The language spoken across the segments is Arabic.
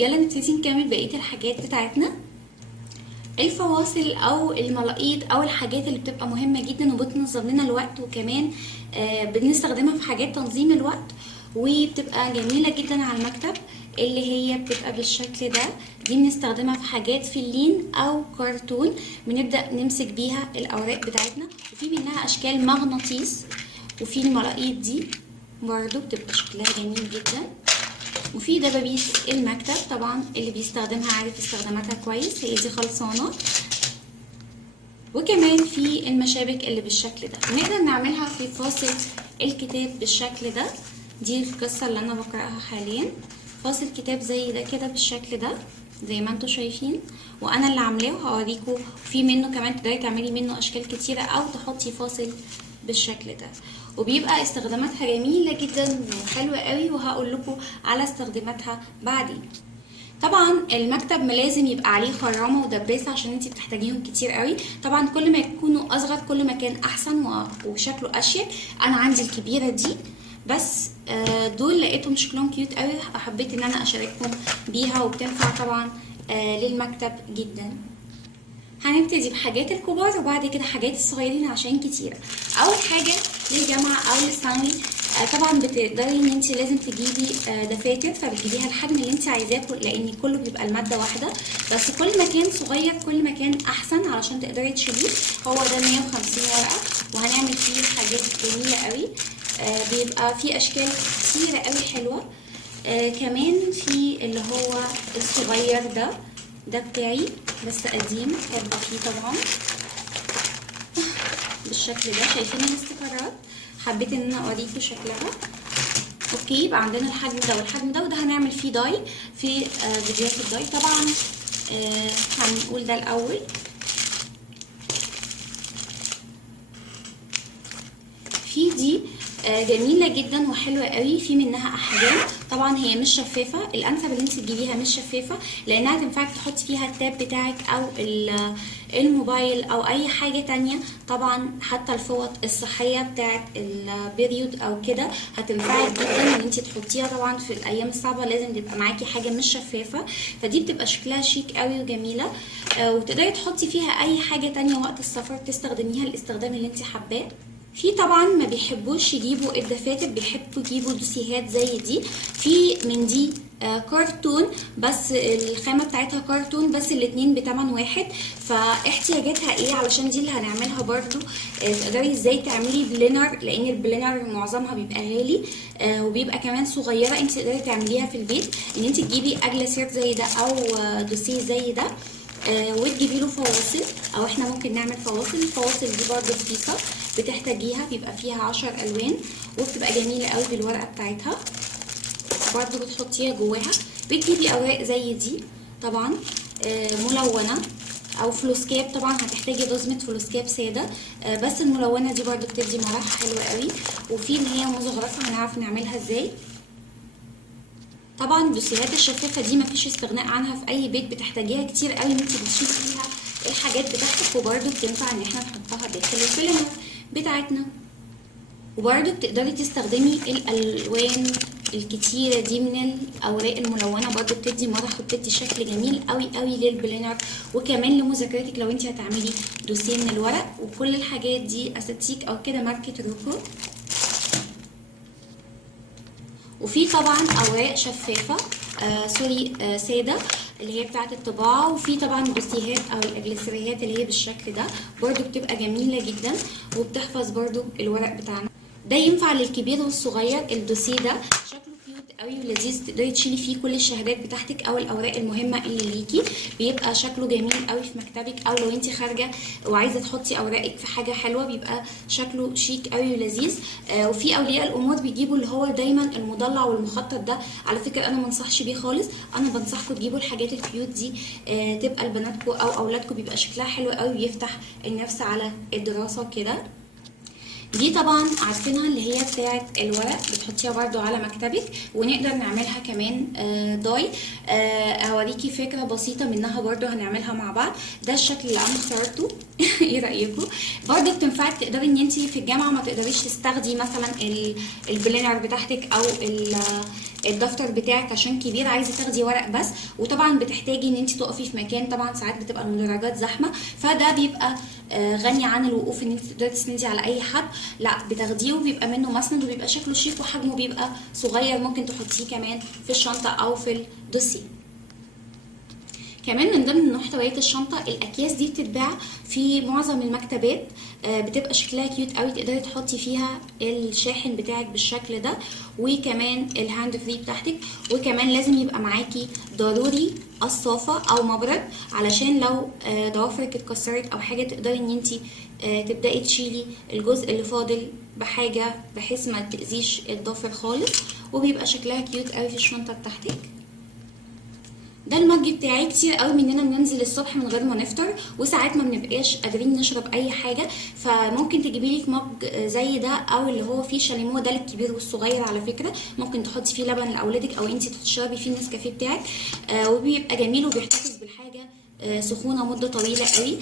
يلا نبتدي نكمل بقيه الحاجات بتاعتنا. الفواصل او الملاقيط او الحاجات اللي بتبقى مهمه جدا وبتنظم لنا الوقت، وكمان بنستخدمها في حاجات تنظيم الوقت، وبتبقى جميله جدا على المكتب، اللي هي بتبقى بالشكل ده. دي بنستخدمها في حاجات فلين او كرتون، بنبدا نمسك بيها الاوراق بتاعتنا. وفي منها اشكال مغناطيس، وفي الملاقيط دي برضو بتبقى شكلها جميل جدا. وفي دبابيس المكتب طبعا اللي بيستخدمها عارف استخداماتها كويس، هي دي خلصانه. وكمان في المشابك اللي بالشكل ده نقدر نعملها في فاصل الكتاب بالشكل ده. دي القصه اللي انا بقراها حاليا، فاصل كتاب زي ده كده بالشكل ده زي ما انتم شايفين، وانا اللي عاملاه وهوريكم. في منه كمان تقدري تعملي منه اشكال كتيره او تحطي فاصل بالشكل ده، وبيبقى استخداماتها جميله جدا وحلوه قوي، وهقول لكم على استخداماتها بعدين. طبعا المكتب لازم يبقى عليه خرامه ودباسه عشان انتي بتحتاجيهم كتير قوي. طبعا كل ما يكونوا اصغر كل ما كان احسن وشكله اشيك. انا عندي الكبيره دي بس دول لقيتهم شكلهم كيوت قوي، حبيت ان انا اشارككم بيها، وبتنفع طبعا للمكتب جدا. هنبتدي بحاجات الكبار وبعد كده حاجات الصغيرين عشان كتيره. اول حاجه للجامعه او للثانوي، طبعا بتقدري ان انت لازم تجيبي دفاتر، فبتجيبيها الحجم اللي انت عايزاه، لان كله بيبقى الماده واحده، بس كل ما كان صغير كل ما كان احسن علشان تقدري تشيليه. هو ده 150 ورقه، وهنعمل فيه حاجات جميله قوي. بيبقى فيه اشكال كتيره قوي حلوه. كمان في اللي هو الصغير ده بتاعي بس قديم، كاتبه فيه طبعا بالشكل ده. شايفين الاستيكرات؟ حبيت ان انا اوريكم شكلها. اوكي، يبقى عندنا الحجم ده والحجم ده، وده هنعمل فيه داي في فيديوهات الداي طبعا. هنقول ده الاول. في دي جميله جدا وحلوه قوي، في منها احجام. طبعا هي مش شفافه، الانسب اللي انت تجيبيها مش شفافه لانها تنفعك تحطي فيها التاب بتاعك او الموبايل او اي حاجه تانية. طبعا حتى الفوط الصحيه بتاعت البريود او كده هتنفعك جدا ان انت تحطيها. طبعا في الايام الصعبه لازم تبقى معاكي حاجه مش شفافه، فدي بتبقى شكلها شيك قوي وجميله. وتقدري تحطي فيها اي حاجه تانية وقت السفر تستخدميها الاستخدام اللي انت حباه. في طبعا ما بيحبوش يجيبوا الدفاتر، بيحبوا يجيبوا دوسيهات زي دي. في من دي كرتون بس الخامة بتاعتها كرتون، بس الاتنين بتمن واحد. فاحتياجاتها ايه؟ علشان دي اللي هنعملها برضو. تقدري ازاي تعملي بلينر، لان البلينر معظمها بيبقى غالي وبيبقى كمان صغيرة. انت تقدري تعمليها في البيت، ان انت تجيبي اجلاسير زي ده او دوسيه زي ده وتجيبي له فواصل، او احنا ممكن نعمل فواصل. الفواصل دي برضو رخيصة بتحتاجيها، بيبقى فيها 10 الوان وبتبقى جميلة قوي بالورقة بتاعتها. برضو بتحطيها جواها. بتجيبي اوراق زي دي طبعا ملونة او فلوسكاب. طبعا هتحتاجي رزمة فلوسكاب سادة، بس الملونة دي برضو بتدي مرح حلوة قوي. وفي اللي هي مزخرفة هنعرف نعملها ازاي. طبعا الدوسيهات الشفافة دي مفيش استغناء عنها في اي بيت، بتحتاجيها كتير قوي ان انت بتشيلي فيها الحاجات بتاعتك، وبرضو بتنفع ان احنا نحطها داخل الفيلم بتاعتنا. وبرضو بتقدري تستخدمي الالوان الكتيرة دي من الاوراق الملونة، برضو بتدي مرح وبتدي شكل جميل قوي قوي للبلينر، وكمان لمذاكرتك لو انت هتعملي دوسيه من الورق. وكل الحاجات دي اساتيك او كده ماركة روكو. وفي طبعا اوراق شفافة سادة اللي هي بتاعت الطباعة. وفي طبعا دوسيهات او الاجلسريات اللي هي بالشكل ده، برضو بتبقى جميلة جدا وبتحفظ برضو الورق بتاعنا. ده ينفع للكبير والصغير. الدوسيه ده شكله كيوت قوي ولذيذ، تقدري تشيلي فيه كل الشهادات بتاعتك او الاوراق المهمه اللي ليكي. بيبقى شكله جميل قوي في مكتبك، او لو انت خارجه وعايزه تحطي اوراقك في حاجه حلوه بيبقى شكله شيك قوي ولذيذ. وفي اولياء الامور بيجيبوا اللي هو دايما المضلع والمخطط ده. على فكره انا ما انصحش بيه خالص، انا بنصحكم تجيبوا الحاجات الكيوت دي تبقى لبناتكم او اولادكم، بيبقى شكلها حلو قوي ويفتح النفس على الدراسه وكده. دي طبعا عارفينها اللي هي بتاعه الورق، بتحطيها برضو على مكتبك، ونقدر نعملها كمان داي. اوريكي فكره بسيطه منها برضو هنعملها مع بعض. ده الشكل اللي انا اخترته ايه رايكم؟ برضه بتنفعك تقدري ان انت في الجامعه ما تقدريش تستخدمي مثلا البلينر بتاعتك او الدفتر بتاعك عشان كبير، عايزه تاخدي ورق بس، وطبعا بتحتاجي ان انت تقفي في مكان، طبعا ساعات بتبقى المدرجات زحمه، فده بيبقى غني عن الوقوف ان انت تقدري تسندي على اي حد، لا بتاخديه وبيبقى منه مسند وبيبقى شكله شيك وحجمه بيبقى صغير، ممكن تحطيه كمان في الشنطه او في الدوسيه. كمان من ضمن محتويات الشنطه الاكياس دي بتتباع في معظم المكتبات، بتبقى شكلها كيوت قوي، تقدري تحطي فيها الشاحن بتاعك بالشكل ده، وكمان الهاند فري بتاعتك، وكمان لازم يبقى معاكي ضروري قصافه او مبرد علشان لو ضوافرك اتكسرت او حاجه تقدري ان انتي تبداي تشيلي الجزء اللي فاضل بحاجه بحيث ما تاذيش الضافر خالص، وبيبقى شكلها كيوت قوي في الشنطه بتاعتك. ده المج بتاعي. كتير قوي مننا بننزل الصبح من غير ما نفطر، وساعات ما بنبقاش قادرين نشرب اي حاجه، فممكن تجيبي لك مج زي ده او اللي هو فيه شاليمو، ده الكبير والصغير على فكره، ممكن تحطي فيه لبن لاولادك او انت تشربي فيه النسكافيه بتاعك، وبيبقى جميل وبيحتفظ بالحاجه سخونه مده طويله قوي.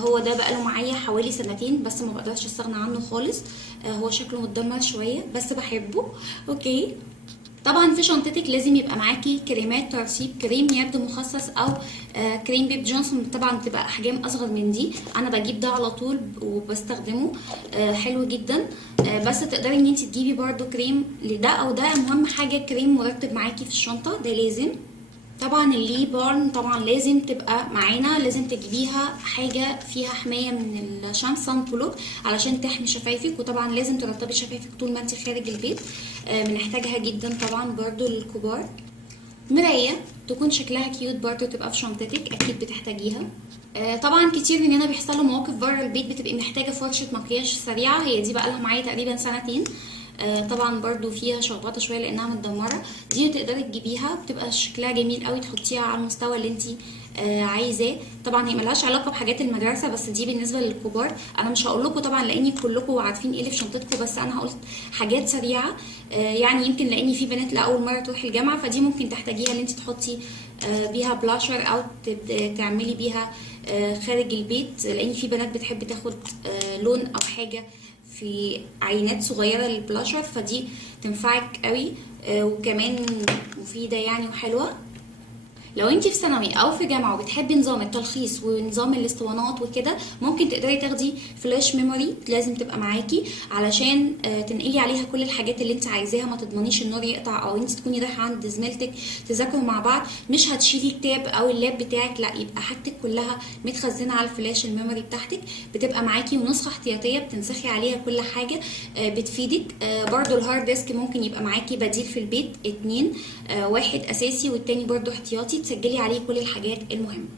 هو ده بقاله معايا حوالي سنتين بس ما بقدرش استغنى عنه خالص. هو شكله متدمر شويه بس بحبه. اوكي. طبعا في شنطتك لازم يبقى معاكي كريمات ترطيب، كريم يد مخصص او كريم بيب جونسون، طبعا بتبقى احجام اصغر من دي، انا بجيب ده على طول وبستخدمه، حلو جدا. بس تقدري ان انت تجيبي برده كريم لده او ده، اهم حاجه كريم مرطب معاكي في الشنطه ده لازم. طبعا اللي بارن طبعا لازم تبقى معانا، لازم تجيبيها حاجه فيها حمايه من الشمس، صن بلوك علشان تحمي شفايفك، وطبعا لازم ترطبي شفايفك طول ما انت خارج البيت، بنحتاجها جدا طبعا برضو للكبار. مرايه تكون شكلها كيوت برضو تبقى في شنطتك، اكيد بتحتاجيها. طبعا كتير مننا بيحصل له مواقف بره البيت بتبقي محتاجه فرشه مكياج سريعه، هي دي بقى لها معايا تقريبا سنتين، طبعا برضو فيها شخبطه شويه لانها متدمره، دي تقدري تجيبيها بتبقى شكلها جميل قوي، تحطيها على المستوى اللي انت عايزاه. طبعا هي ملهاش علاقه بحاجات المدرسه، بس دي بالنسبه للكبار، انا مش هقول لكم طبعا لاني كلكم عارفين ايه اللي في شنطتكم، بس انا قلت حاجات سريعه، يعني يمكن لاني في بنات لاول مره تروحي الجامعه، فدي ممكن تحتاجيها اللي انت تحطي بيها بلاشر او تعملي بيها خارج البيت، لان في بنات بتحب تاخد لون او حاجه في عينات صغيره للبلاشر، فدي تنفعك قوي وكمان مفيده يعني وحلوه. لو انت في ثانوي او في جامعه وبتحبي نظام التلخيص ونظام الاسطوانات وكده، ممكن تقدري تاخدي فلاش ميموري، لازم تبقى معاكي علشان تنقلي عليها كل الحاجات اللي انت عايزاها، ما تضمنيش النور يقطع او انت تكوني رايحه عند زميلتك تذاكروا مع بعض، مش هتشيلي كتاب او اللاب بتاعك، لا يبقى حاجتك كلها متخزنه على الفلاش الميموري بتاعتك، بتبقى معاكي ونسخه احتياطيه بتنسخي عليها كل حاجه بتفيدك. برضو الهارد ديسك ممكن يبقى معاكي بديل في البيت، اتنين، واحد اساسي والتاني برضو احتياطي، تسجلي عليه كل الحاجات المهمه.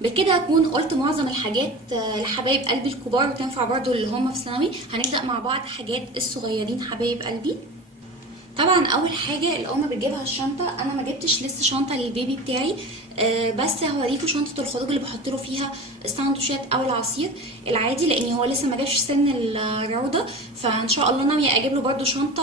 بكده اكون قلت معظم الحاجات لحبايب قلبي الكبار، وتنفع برضو اللي هم في ثانوي. هنبدا مع بعض حاجات الصغيرين حبايب قلبي. طبعا اول حاجه الام بتجيبها الشنطه، انا ما جبتش لسه شنطه للبيبي بتاعي، بس هوريكم شنطه الخروج اللي بحط له فيها الساندوتشات او العصير العادي، لان هو لسه ما جابش سن الروضه، فان شاء الله ناويه اجيب له برده شنطه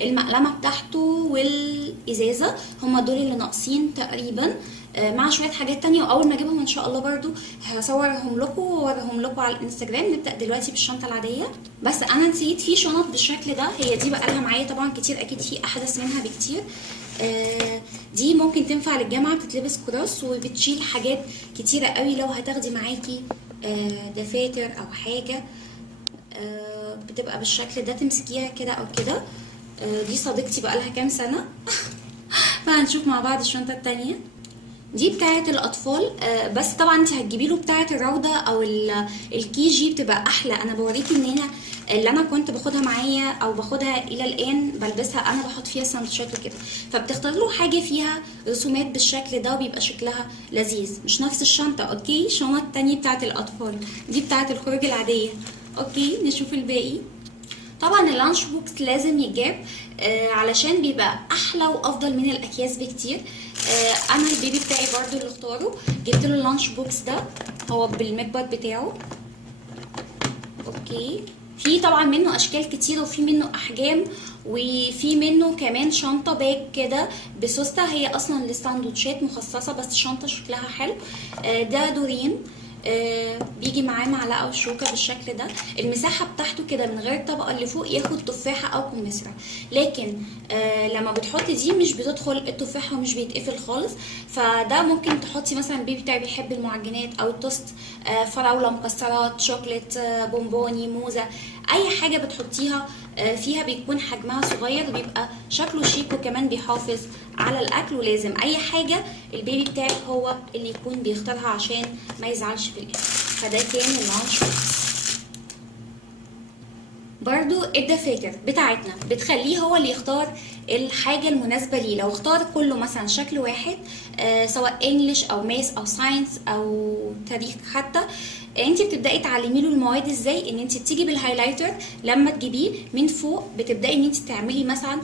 والمقلمه بتاعته والازازه، هما دول اللي ناقصين تقريبا، مع شويه حاجات تانية، واول ما اجيبهم ان شاء الله برضو هصورهم لكم واوريهم لكم على الانستجرام. نبدا دلوقتي بالشنطه العاديه، بس انا نسيت في شنط بالشكل ده، هي دي بقى لها معايا طبعا كتير، اكيد في احدث منها بكتير. دي ممكن تنفع للجامعه، بتتلبس كراس وبتشيل حاجات كتيره قوي، لو هتاخدي معاكي دفاتر او حاجه بتبقى بالشكل ده، تمسكيها كده او كده. دي صديقتي بقى لها كام سنه فهنشوف مع بعض الشنطه التانية. دي بتاعه الاطفال، بس طبعا انت هتجيبي له بتاعه الروضه او الكي جي بتبقى احلى. انا بوريكي ان هنا اللي انا كنت باخدها معايا او باخدها الى الان بلبسها، انا بحط فيها سندوتشات وكده، فبتختار له حاجه فيها رسومات بالشكل ده وبيبقى شكلها لذيذ، مش نفس الشنطه. اوكي، شنط تانية بتاعه الاطفال، دي بتاعه الخروج العاديه. اوكي نشوف الباقي. طبعا اللانش بوكس لازم يتجاب علشان بيبقى احلى وافضل من الاكياس بكتير. انا البيبي بتاعي برضو اللي اختاره، جبت له اللانش بوكس ده، هو بالمكبر بتاعه. اوكي، في طبعا منه اشكال كتير وفي منه احجام، وفي منه كمان شنطه باج كده بسوسته، هي اصلا للساندوتشات مخصصه بس الشنطه شكلها حلو. ده دورين، بيجي معاه معلقه وشوكه بالشكل ده. المساحه بتاعته كده من غير الطبقه اللي فوق ياخد تفاحه او كمثرى، لكن لما بتحطي دي مش بتدخل التفاحه ومش بيتقفل خالص. فده ممكن تحطي مثلا البيبي بتاعي بيحب المعجنات او التوست، فراوله، مكسرات، شوكليت، بونبوني، موزه، اي حاجه بتحطيها فيها بيكون حجمها صغير وبيبقى شكله شيك وكمان بيحافظ على الاكل. ولازم اي حاجه البيبي بتاعك هو اللي يكون بيختارها عشان ما يزعلش في الاخر. فده كان اللانش بوكس. برضو الدفاتر بتاعتنا بتخليه هو اللي يختار الحاجة المناسبة ليه. لو اختار كله مثلا شكل واحد، سواء انجليش او ماس او ساينس او تاريخ حتى، انت بتبداي تعلمي له المواد ازاي. ان انت بتيجي بالهايلايتر لما تجيبيه من فوق، بتبداي ان انت تعملي مثلا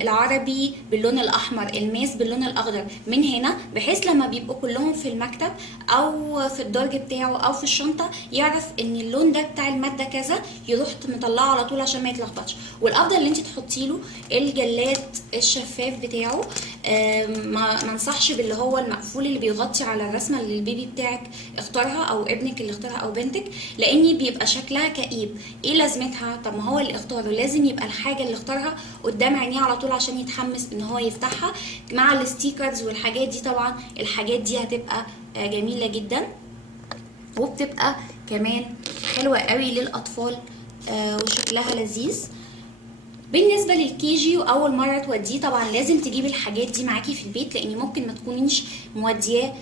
العربي باللون الاحمر، الماس باللون الاخضر من هنا، بحيث لما بيبقوا كلهم في المكتب او في الدرج بتاعه او في الشنطه يعرف ان اللون ده بتاع الماده كذا، يروح مطلعه على طول عشان ما يتلخبطش. والافضل ان انت تحطي له الجلاد الشفاف بتاعه. ما انصحش باللي هو المقفول اللي بيغطي على الرسمه اللي البيبي بتاعك اختارها او ابنك اللي اختارها او بنتك، لان بيبقى شكلها كئيب. ايه لازمتها؟ طب ما هو اللي اختاره لازم يبقى الحاجه اللي اختارها قدام عينيه على طول عشان يتحمس ان هو يفتحها. مع الستيكرز والحاجات دي، طبعا الحاجات دي هتبقى جميله جدا، وبتبقى كمان حلوه قوي للاطفال وشكلها لذيذ. بالنسبة للكي جي واول مرة توديه، طبعا لازم تجيبي الحاجات دي معاكي في البيت، لان ممكن ما تكونيش مودياه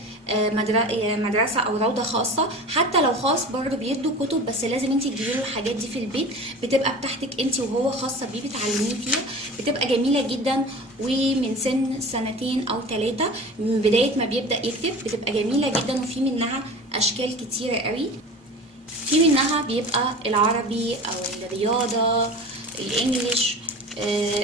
مدرسة او روضة خاصة. حتى لو خاص برضه بيدوا كتب، بس لازم انت تجيبي له الحاجات دي في البيت، بتبقى بتاعتك انت وهو، خاصة بيه، بتعلميه فيها، بتبقى جميلة جدا. ومن سن 2 أو 3 من بداية ما بيبدأ يكتب بتبقى جميلة جدا. وفي منها اشكال كتيرة قوي، في منها بيبقى العربي او الرياضة، الانجليش،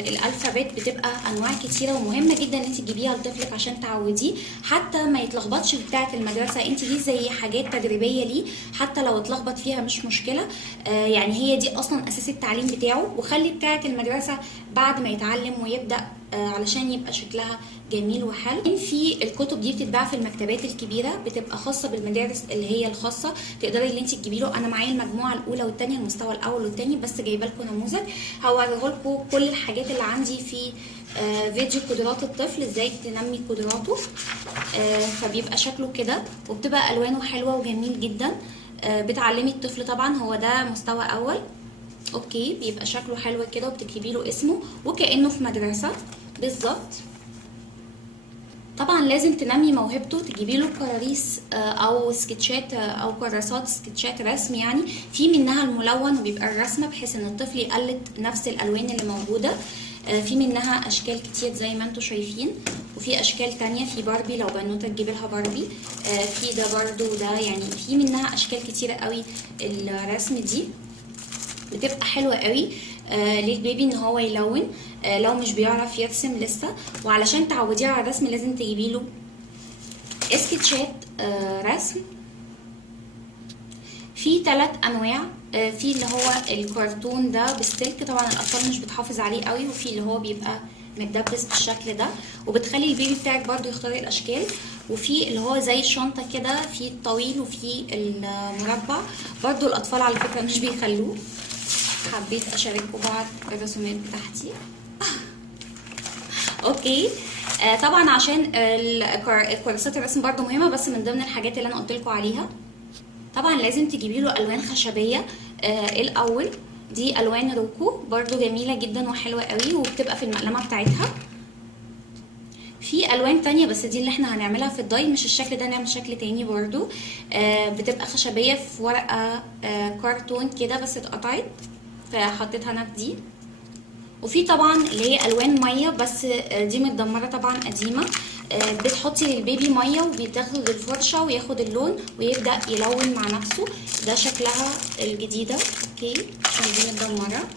الالفابت، بتبقى انواع كتيره ومهمه جدا ان انت تجيبيها لطفلك عشان تعوديه حتى ما يتلخبطش في بتاعه المدرسه. انت دي زي حاجات تدريبيه ليه، حتى لو اتلخبط فيها مش مشكله. يعني هي دي اصلا اساس التعليم بتاعه. وخلي بتاعه المدرسه بعد ما يتعلم ويبدا علشان يبقى شكلها جميل وحلو. في الكتب دي بتتباع في المكتبات الكبيره، بتبقى خاصه بالمدارس اللي هي الخاصه، تقدري اللي انت تجيبي له. انا معايا المجموعه الاولى والثانيه، المستوى الاول والثاني، بس جايبه لكم نموذج هوريه لكم كل الحاجات اللي عندي في فيديو قدرات الطفل، ازاي تنمي قدراته. فبيبقى شكله كده، وبتبقى الوانه حلوه وجميل جدا. بتعلمي الطفل، طبعا هو ده مستوى اول، اوكي، بيبقى شكله حلو كده، وبتكتبي له اسمه وكانه في مدرسه بالظبط. طبعا لازم تنمي موهبته، تجيبي له كراريس او سكتشات او كراسات سكتشات رسم، يعني في منها الملون وبيبقى الرسمه بحيث ان الطفل يقلد نفس الالوان اللي موجوده. في منها اشكال كتير زي ما انتم شايفين، وفي اشكال تانية. في باربي، لو بنوته تجيب لها باربي. في ده برضو، ده يعني في منها اشكال كتيره قوي. الرسم دي بتبقى حلوه قوي للبيبي ان هو يلون لو مش بيعرف يرسم لسه. وعلشان تعوديه على الرسم لازم تجيبي له سكتشات رسم. في 3 انواع، في اللي هو الكرتون ده بالسلك، طبعا الاطفال مش بتحافظ عليه قوي، وفي اللي هو بيبقى متدبس بالشكل ده وبتخلي البيبي بتاعك برضو يختار الاشكال. وفي اللي هو زي الشنطه كده، في الطويل وفي المربع، برضو الاطفال على فكره مش بيخلوه. حبيت اشارككم بعض الرسومات بتاعتي. اوكي. طبعا عشان كراسات الرسم برضو مهمه، بس من ضمن الحاجات اللي انا قلت لكم عليها. طبعا لازم تجيبي له الوان خشبيه الاول. دي الوان روكو برضو جميله جدا وحلوه قوي، وبتبقى في المقلمه بتاعتها. في الوان تانية بس دي اللي احنا هنعملها في الداي، مش الشكل ده، نعمل شكل تاني برضو. بتبقى خشبيه في ورقه كرتون كده بس اتقطعت، فحطيتها انا في دي. وفي طبعا اللي هي الوان ميه، بس دي متدمره طبعا قديمه. بتحطي للبيبي ميه وبتاخد الفرشه وياخد اللون ويبدا يلون مع نفسه. ده شكلها الجديده، اوكي، عشان دي متدمره.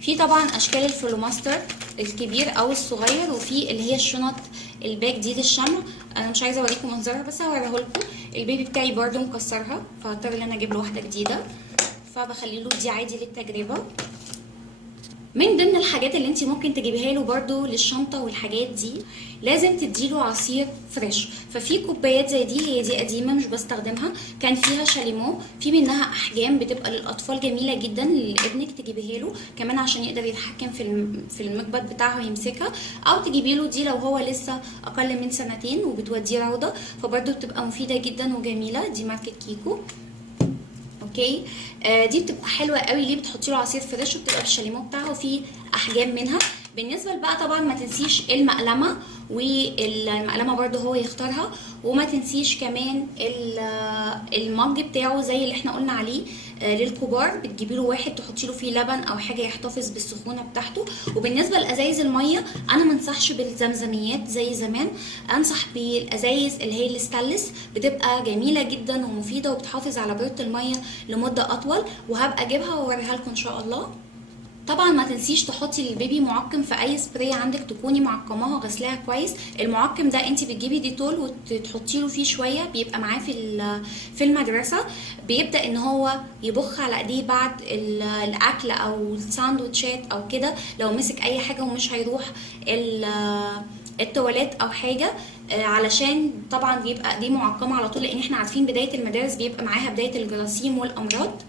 في طبعا اشكال الفلوماستر الكبير او الصغير، وفي اللي هي الشنط الباك دي للشمع. انا مش عايزه اوريكم منظرها بس هوريها لكم. البيبي بتاعي برده مكسرها، فهضطر ان انا اجيب له واحده جديده، فبخلي له دي عادي للتجربه. من ضمن الحاجات اللي انت ممكن تجيبيها له برده للشنطه والحاجات دي، لازم تديله عصير فريش. ففي كوبايات زي دي، هي دي قديمه مش بستخدمها، كان فيها شاليمو، في منها احجام بتبقى للاطفال جميله جدا لابنك تجيبيها له كمان عشان يقدر يتحكم في المقبض بتاعه ويمسكها، او تجيبي له دي لو هو لسه اقل من سنتين وبتوديه روضه، فبرده بتبقى مفيده جدا وجميله. دي ماركه كيكو. اوكي. دي بتبقى حلوه قوي. ليه؟ بتحطي له عصير فريش وبتبقى بالشاليمو بتاعه وفي احجام منها. بالنسبه بقى طبعا ما تنسيش المقلمه، والمقلمه برده هو يختارها، وما تنسيش كمان المج بتاعه زي اللي احنا قلنا عليه للكبار، بتجيبي له واحد تحطي له فيه لبن او حاجه يحتفظ بالسخونه بتاعته. وبالنسبه لازايز الميه، انا ما انصحش بالزمزميات زي زمان، انصح بالازايز اللي هي الستانلس، بتبقى جميله جدا ومفيده وبتحافظ على بروده الميه لمده اطول، وهبقى اجيبها واوريها لكم ان شاء الله. طبعا ما تنسيش تحطي للبيبي معقم في اي سبراي عندك تكوني معقماها وغسلاها كويس. المعقم ده انت بتجيبي ديتول وتحطي له فيه شويه، بيبقى معاه في المدرسه، بيبدا ان هو يبخ على ايديه بعد الاكل او الساندوتشات او كده، لو مسك اي حاجه ومش هيروح التواليت او حاجه، علشان طبعا بيبقى ايديه معقمه على طول، لان احنا عارفين بدايه المدارس بيبقى معاها بدايه الجراثيم والامراض.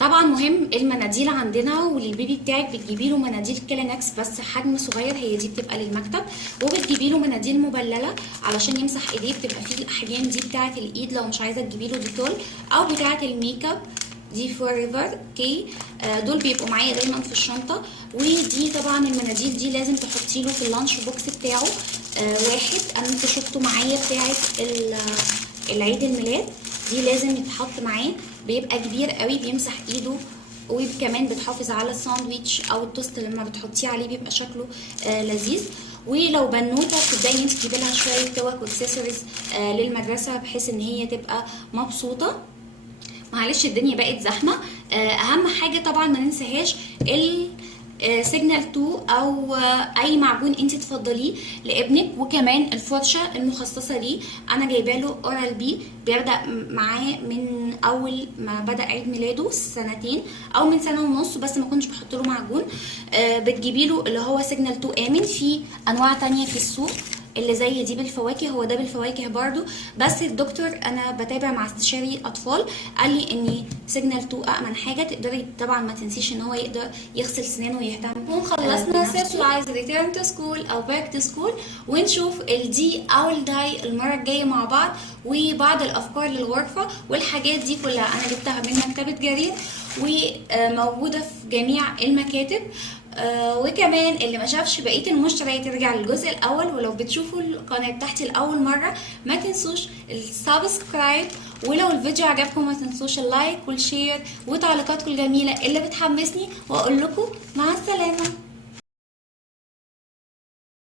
طبعا مهم المناديل عندنا، وللبيبي بتاعك بتجيبي له مناديل كلينكس بس حجم صغير، هي دي بتبقى للمكتب، وبتجيبي له مناديل مبلله علشان يمسح ايديه، بتبقى فيه الاحجام دي بتاعه الايد لو مش عايزه تجيبي له ديتول، او بتاعه الميك اب دي فور ايفر. اوكي. دول بيبقوا معايا دايما في الشنطه. ودي طبعا المناديل دي لازم تحطي له في اللانش بوكس بتاعه واحد، انا انتوا شفتوا معايا بتاعه العيد الميلاد، دي لازم يتحط معاه، بيبقى كبير قوي بيمسح ايده، وكمان بتحافظ على الساندويتش او التوست لما بتحطيه عليه بيبقى شكله لذيذ. ولو بنوته بتبداي انت تجيبي لها شويه توك واكسسوارز للمدرسه بحيث ان هي تبقى مبسوطه. معلش الدنيا بقت زحمه. اهم حاجه طبعا ما ننساهاش سيجنال 2 او اي معجون انت تفضليه لابنك، وكمان الفرشه المخصصه ليه، انا جايبه له اورال بي، بيبدا معاه من اول ما بدا عيد ميلاده سنتين او من سنه ونص، بس ما كنتش بحط له معجون. بتجيبي له اللي هو سيجنال 2 امن. في انواع تانية في السوق اللي زي دي بالفواكه، هو ده بالفواكه برضو، بس الدكتور انا بتابع مع استشاري اطفال قال لي ان سيجنال 2 امن حاجه. تقدري طبعا ما تنسيش ان هو يقدر يغسل سنانه ويهتم. ونخلصنا سيربرايز ريتيرن تو سكول او باك تو سكول، ونشوف الدي او الداي المره الجايه مع بعض، وبعض الافكار للغرفه والحاجات دي كلها انا جبتها من مكتبه جرير وموجوده في جميع المكاتب. وكمان اللي ما شافش بقيه المشتريات يرجع للجزء الاول، ولو بتشوفوا القناه بتاعتي لاول مره ما تنسوش السبسكرايب، ولو الفيديو عجبكم ما تنسوش اللايك والشير وتعليقاتكم الجميله اللي بتحمسني، واقول لكم مع السلامه.